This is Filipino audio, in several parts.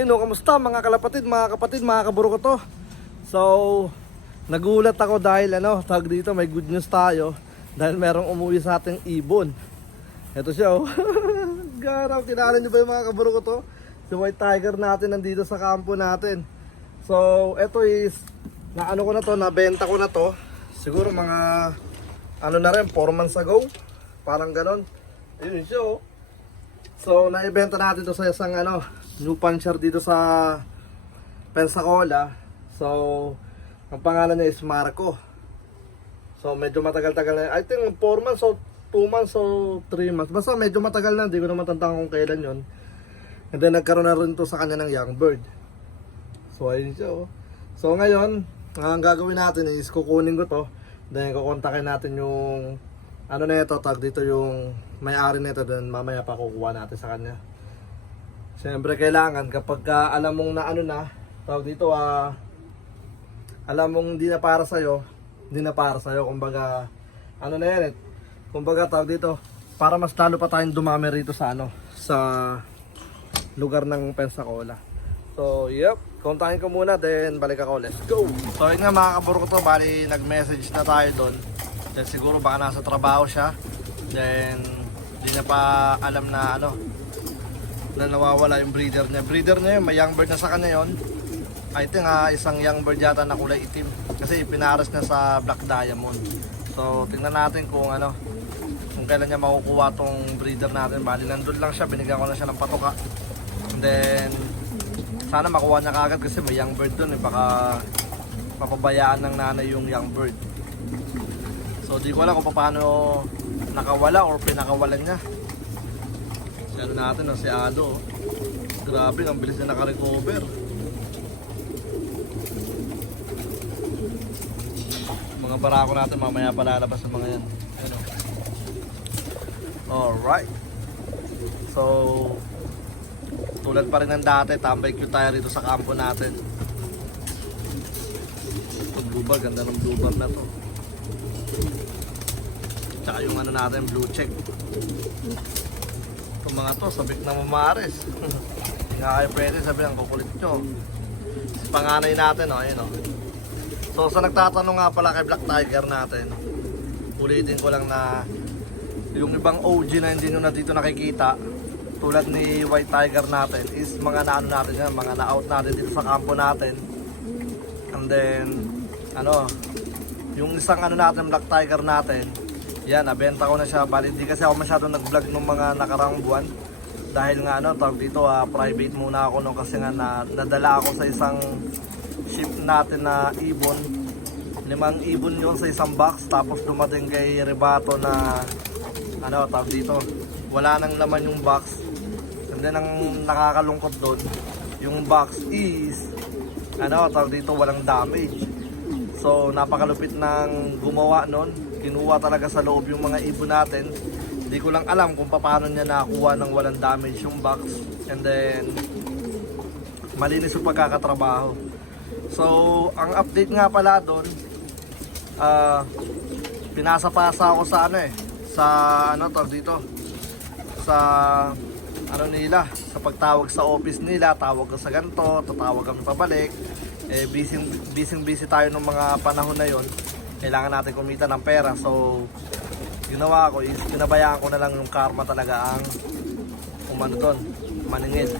Ayun o, kamusta mga kalapatid, mga kapatid, mga kaburo ko to. So, nagulat ako dahil tag dito, may good news tayo. Dahil merong umuwi sa ating ibon. Ito siya oh. Garaw, kinala nyo ba yung mga kaburo ko to? Si White Tiger natin nandito sa kampo natin. So, ito is, naano ko na to, nabenta ko na to. Siguro mga, na rin, 4 months ago. Parang ganon. Ayun siya oh. So, naibenta natin to sa isang new puncher dito sa Pensacola. So, ang pangalan niya is Marco. So, medyo matagal-tagal na. I think 4 months o 2 months o 3 months. Basta medyo matagal na. Hindi ko na matandaan kung kailan yon. And then, nagkaroon na rin to sa kanya ng young bird. So, ayun siya oh. So, ngayon, ang gagawin natin is kukunin ko to. Then, kukontakin natin yung na ito, tag dito yung may-ari nito, then mamaya pa kukuha natin sa kanya. Siyempre kailangan kapag alam mong na tawag dito alam mong hindi na para sa'yo, kumbaga na yan kumbaga tawag dito, para mas lalo pa tayong dumami rito sa sa lugar ng Pensacola. So yep, kontakin ko muna, then balik ako, let's go. So yun nga mga kaburo ko to, bali nag-message na tayo doon. Then siguro baka nasa trabaho siya. Then hindi niya pa alam na na nawawala yung breeder niya. Breeder niya yun, may young bird na sa kanya yun. I think isang young bird yata na kulay itim. Kasi pinaras niya sa black diamond. So tingnan natin kung kung kailan niya makukuha tong breeder natin. Bali nandun lang siya, binigyan ko na siya ng patuka. And then sana makuha niya kagad kasi may young bird dun baka mapabayaan ng nanay yung young bird. So di ko alam kung paano nakawala or pinakawalan niya. Si natin si Ado. Grabe, ang bilis na naka-recover. Mga barako natin mamaya palalabas sa mga yan. Alright. So tulad pa rin ng dati, tambay cute tayo rito sa kampo natin. Ito blue bar, ganda ng blue bar na to. Tsaka yung natin, blue check. Itong mga to, sabik na mamares. Hindi nga kayo pwede, sabi ang kukulit nyo. Si panganay natin, ayun So sa nagtatanong nga pala kay Black Tiger natin, ulitin ko lang na yung ibang OG na hindi nyo na dito nakikita, tulad ni White Tiger natin, is mga natin yan, mga na-out natin dito sa kampo natin. And then, yung isang natin, Black Tiger natin, yan, nabenta ko na siya. Bali, hindi kasi ako masyadong nag-vlog nung mga nakarang buwan. Dahil nga tawag dito, private muna ako kasi nga nadala ako sa isang ship natin na ibon. 5 ibon yun sa isang box. Tapos dumating kay Rebato na tawag dito, wala nang laman yung box. And then ang nakakalungkot doon, yung box is tawag dito, walang damage. So napakalupit ng gumawa nun. Kinuha talaga sa loob yung mga ibon natin. Hindi ko lang alam kung paano niya nakuha ng walang damage yung box. And then malinis yung pagkakatrabaho. So ang update nga pala doon, pinasa-pasa ako sa sa tawag dito, sa nila, sa pagtawag sa office nila. Tawag ka sa ganito, tatawag kami pabalik. Busy tayo ng mga panahon na yon. Kailangan natin kumita ng pera. So ginawa ko is pinabayaan ko na lang yung karma talaga ang doon, maningil.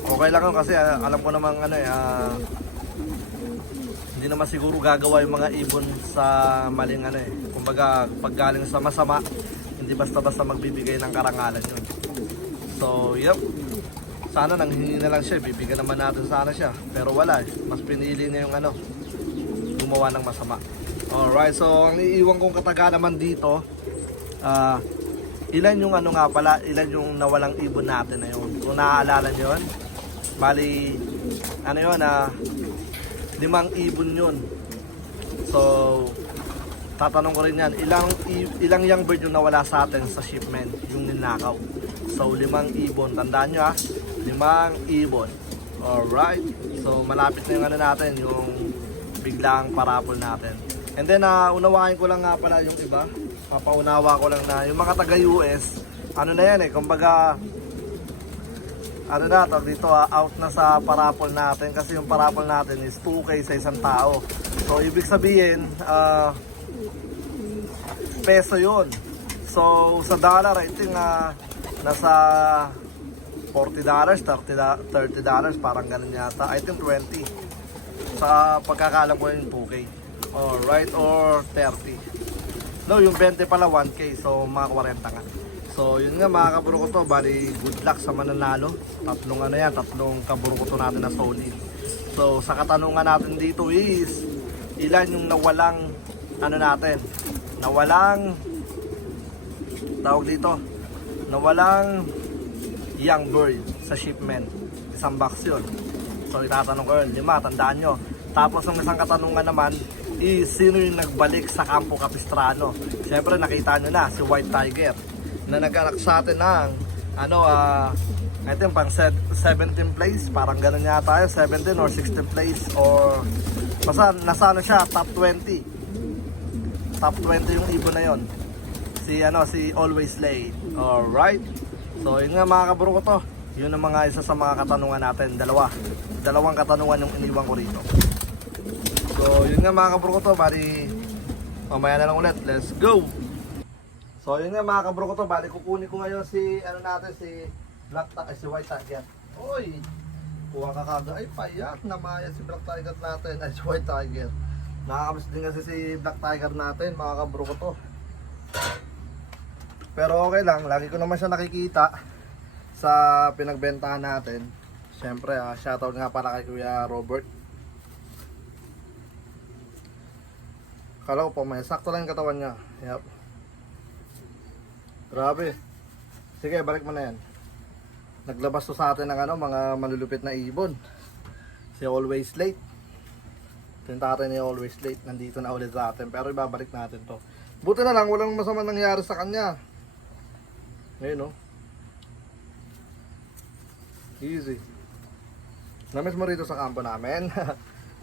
Okay lang yun kasi alam ko namang hindi naman siguro gagawa yung mga ibon sa maling kumbaga pag galing sa masama, hindi basta-basta magbibigay ng karangalan yun. So yep, sana nanghingi na lang siya, bibigyan naman natin sana siya, pero wala mas pinili niya yung gumawa ng masama. Alright, so ang iiwan kong kataga naman dito, ilan yung nga pala, ilan yung nawalang ibon natin na yun. Kung naaalala nyo yun, bali 5 ibon yun. So tatanong ko rin yan, ilang young bird yung nawala sa atin sa shipment, yung ninakaw. So 5 ibon, tandaan nyo 5 ibon. Alright, so malapit na yung natin, yung biglang parapol natin. And then unawain ko lang nga pala yung iba. Papaunawa ko lang na yung mga taga US, yan kumbaga ano na, tawag dito, out na sa parapol natin kasi yung parapol natin is 2K sa isang tao. So ibig sabihin, peso yun. So sa dollar, I think nasa $40, $30, parang ganun yata. I think 20. Sa pagkakalam ko yung 2K. Alright, or 30. No, yung 20 pala 1K. So mga 40 nga. So yun nga mga kaburo ko to. Bali, good luck sa mananalo. Tatlong kaburo ko to natin na solid. So sa katanungan natin dito is, ilan yung nawalang, tawag dito, nawalang young bird sa shipment. Isang box yun. So itatanong ko yun, 5, tandaan nyo. Tapos ang isang katanungan naman is, sino yung nagbalik sa Kampo Capistrano? Siyempre nakita nyo na si White Tiger na nag-anak sa atin ng I think pang 17th place, parang ganun yata, 17 or 16th place, or basta nasa siya, top 20 yung ibon na yon. Si Always Late. Alright, so yun nga mga kaburo ko to. Yun ang mga isa sa mga katanungan natin. Dalawang katanungan yung iniwan ko rito. So yun nga mga kaburo ko to. Bali mamaya na lang ulit. Let's go. So yun nga mga kaburo ko to. Bali kukunin ko ngayon si si White Tiger. Oy, kuha ka kaga. Ay payat namaya si Black Tiger natin. Ay si White Tiger. Nakakamiss din kasi si Black Tiger natin mga kaburo ko to. Pero okay lang, lagi ko naman siya nakikita sa pinagbentahan natin. Siyempre, shoutout nga para kay Kuya Robert. Kala ko po, may sakto lang yung katawan niya. Yep. Grabe. Sige, balik mo na yan. Naglabas to sa atin ng mga malulupit na ibon. Si Always Late. Tinta natin ni Always Late. Nandito na ulit sa atin. Pero ibabalik natin to. Buti na lang, walang masama nangyari sa kanya. Ngayon, no? Easy. Namiss mo rito sa kampo namin.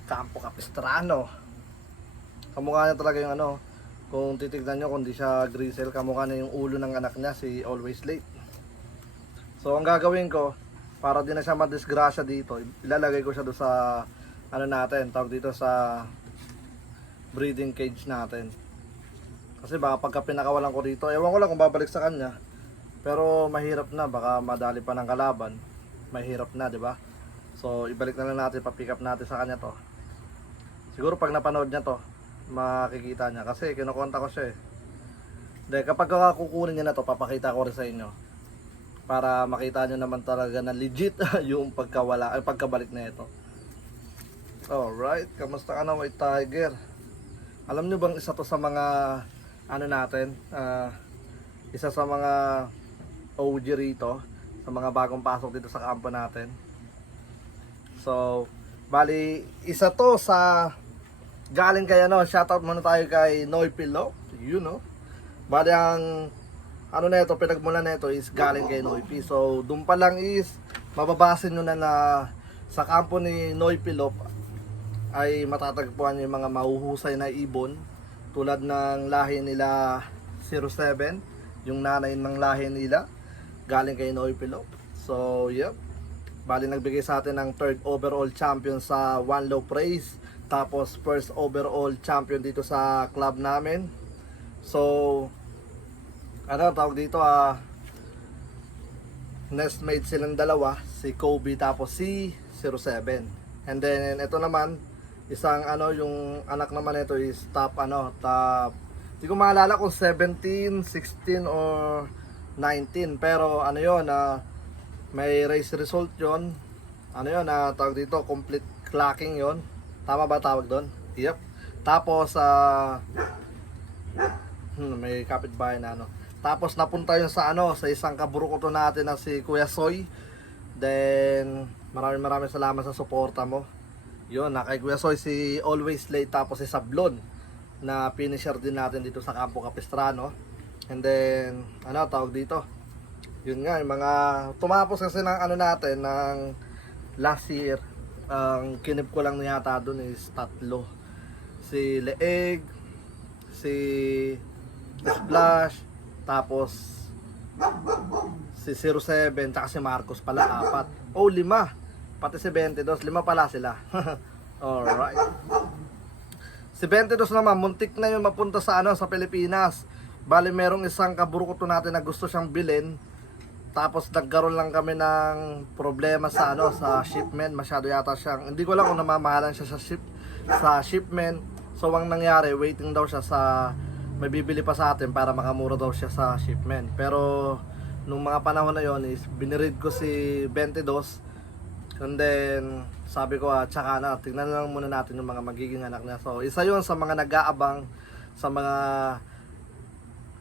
Kampo Capistrano. Kamukha niya talaga yung kung titignan nyo, kung di siya grizzle, kamukha niya yung ulo ng anak niya, si Always Late. So ang gagawin ko, para di na siya madisgrasya dito, ilalagay ko siya doon sa natin, tawag dito sa breeding cage natin. Kasi baka pagka pinakawalan ko dito, ewan ko lang kung babalik sa kanya. Pero mahirap na, baka madali pa ng kalaban. Mahirap na, di ba? So ibalik na lang natin, pa-pick up natin sa kanya to. Siguro pag napanood niya to, makikita niya kasi kinukonta ko siya eh. Dahil kapag kukunin niya na to, papakita ko rin sa inyo. Para makita niyo naman talaga na legit yung pagkabalik na ito. Alright, kamusta ka na White Tiger? Alam niyo bang isa to sa mga natin, isa sa mga OG rito, sa mga bagong pasok dito sa kampo natin. So, bali isa to sa galing kay shoutout muna tayo kay Noy Pilo, you know. Bali ang nito, pinagmulan nito is galing kay Noy P. So, doon pa lang is mababasin nyo na sa kampo ni Noy Pilop ay matatagpuan yung mga mahuhusay na ibon tulad ng lahi nila 07, yung nanay ng lahi nila galing kay Noy Pilop. So, yep. Bali nagbigay sa atin ng 3rd overall champion sa One Low Praise, tapos 1st overall champion dito sa club namin. So, tawag dito, nestmate silang dalawa, si Kobe tapos si 07. And then ito naman isang yung anak naman nito is top hindi ko maalala kung 17, 16 or 19, pero may race result yon. Tawag dito, complete clocking yon. Tama ba tawag doon? Yep. Tapos may kapitbahay na Tapos napunta yun sa sa isang kaburukoto natin na si Kuya Soy. Then maraming salamat sa suporta mo. Yun, kay Kuya Soy si Always Late, tapos si Sablon na finisher din natin dito sa Kampo Capistrano. And then tawag dito, yun nga, yung mga tumapos kasi ng natin ng last year. Ang kinip ko lang yata doon is 3. Si Leeg, si Splash, tapos Si 07, tsaka si Marcos pala, 4. Oh, 5. Pati si 22, 5 pala sila. Alright. Si 22 naman, muntik na yun mapunta sa sa Pilipinas. Bali, merong isang kaburukoto natin na gusto siyang bilhin. Tapos nagkaroon lang kami ng problema sa sa shipment. Masyado yata siyang, hindi ko lang kung namamahalan siya sa shipment. So ang nangyari, waiting daw siya sa may bibili pa sa atin para makamura daw siya sa shipment. Pero nung mga panahon na yon is binirid ko si 22. And then sabi ko tsaka na, tingnan lang muna natin yung mga magiging anak niya. So isa yon sa mga nag-aabang sa mga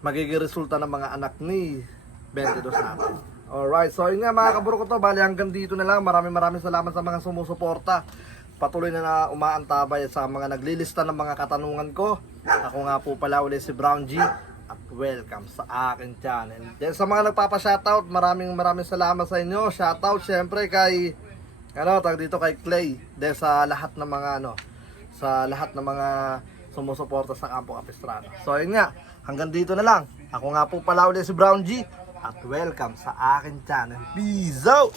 magiging resulta ng mga anak ni 22 natin. Alright, so yun nga mga kaburo ko to, bali hanggang dito na lang. Maraming salamat sa mga sumusuporta. Patuloy na umaantabay sa mga naglilista ng mga katanungan ko. Ako nga po pala ulit si Brown G at welcome sa aking channel. Then sa mga nagpapa-shoutout, maraming salamat sa inyo. Shoutout syempre kay tag dito kay Clay. Then sa lahat ng mga sa lahat ng mga sumusuporta sa Kampo Capistrano. So yun nga, hanggang dito na lang. Ako nga po pala ulit si Brown G at welcome sa aking channel. Peace out!